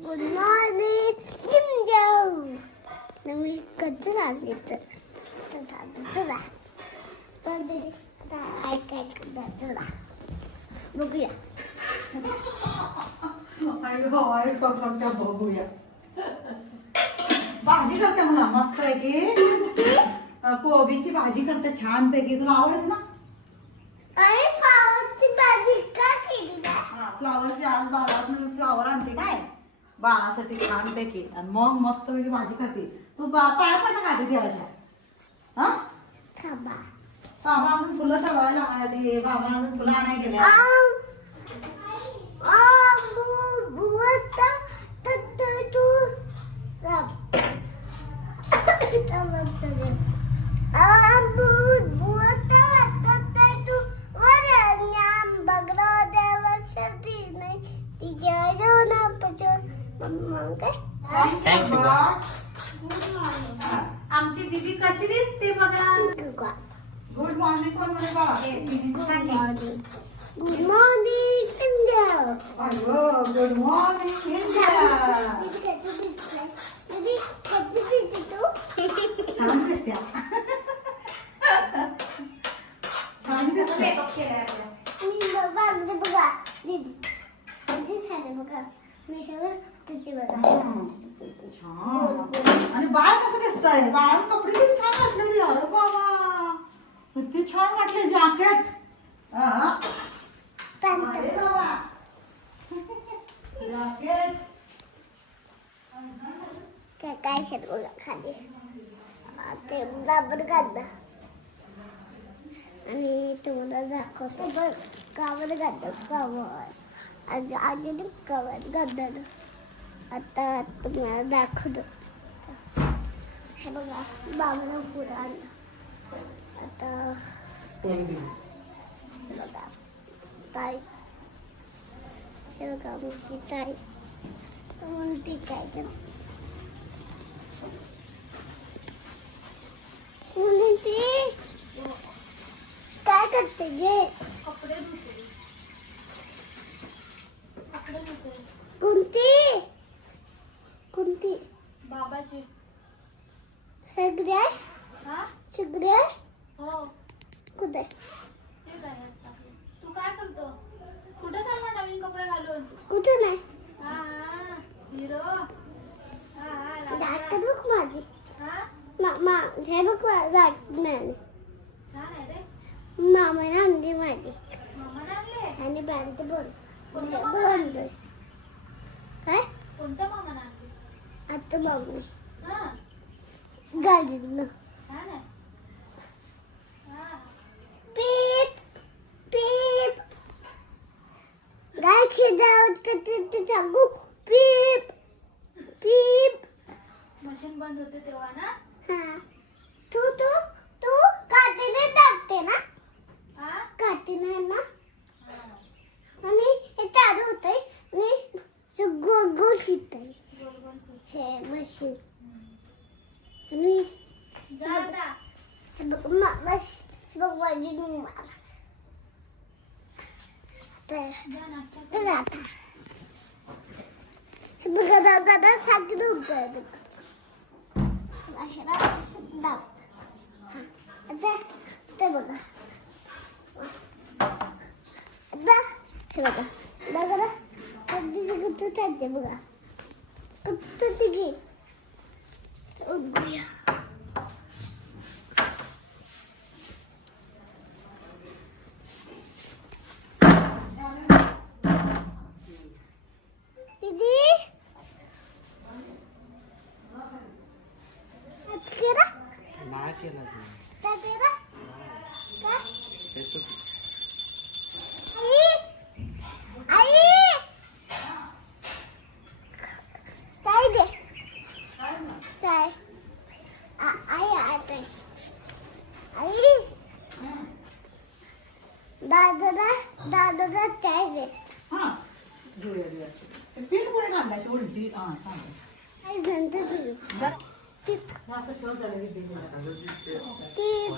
Good morning जिंजो मी कधी सांगितलं तर सांगितलं तर दीदी ऐकायचं बघूया भाऊ पकडच्या बघूया भाजी करते मला मस्त आहे की कोबीची भाजी करते छान पैकी तुला आवडते ना अरे फ्लावरची भाजी का केली फ्लावरची आज बाळात फ्लावर आणते काय बाळासाठी छान पैकी आणि मग मस्त पैकी भाजी करते तू बा पाया पडला खाते देवाच्या हा थांबा बाबा अजून फुलं सगळ्याला आली बाबा अजून फुलं आणायला गेल्या आम आम काय Thanks, आमची दीदी कशी दिसते बघा. गुड मॉर्निंग कोण म्हणे बाळा? Good morning India good morning छान दिसते छान दिसते मेकअप केलाय छान आणि बाळ कसं बाळ कपडे किती छान वाटलेली अरे बाबा. किती छान वाटले जॅकेट. जॅकेट. काय शेत बघा खाली ते बराबर घालणं आणि तुम्हाला दाखवतो बघ. कावर घालतं कावर आणि आधी कावर घालतं आता तुम्हाला दाखवतो. हे बघा बाबा पुढं आणलं. आता बघा ताई. हे बघा मुलगी ताई. मुलगी काय तर मुलगी काय करते गे कपडे धुते कपडे धुते कोणती कोणती बाबाची सगळ्या? हा? सगळ्या? हो. कुठे? ते काय टाकलं तू काय करतो? कुठे चालला नवीन कपडे घालून? कुठे नाही. हा हा हिरो. हा हा दाट राजा. बघ माझी हा? मामा हे बघ दाट नाही. छान आहे रे. मामाने आणली माझी मामाने आणले आणि बँड बोल. कोणत्या मामाने बोल. काय? कोणत्या मामाने आणले आता मम्मी हा हा पीप पीप गाय खिदावत करते ते सांगू पीप पीप मशीन बंद होते तेव्हा ना हा तू तू तू काठीने टाकते ना हा काठीने ना हा. आणि हे चालू होतंय आणि गोल गोल फिरतंय. हे मशीन आणि जा आता हे बघ मा- बस हे बघ माझी मला तर जा नाश्ता कर. तर आता हे बघा दादा साठी नव्हतं बाहेर दाब आता ते बघा आता हे बघा दादा कधी कुठं चालते बघा कुठं तिघे उद्या दीदी आज केला नाही केला तू काय केला काय येतो आई आई काय दे काय आ- आई दादाला दादाला चाय दे हा घेऊया घेऊया ते पीठ पुढे घालायची उलटी हा चालेल आई घंटे तुझी जरा असं ठेव झालं की ते. ती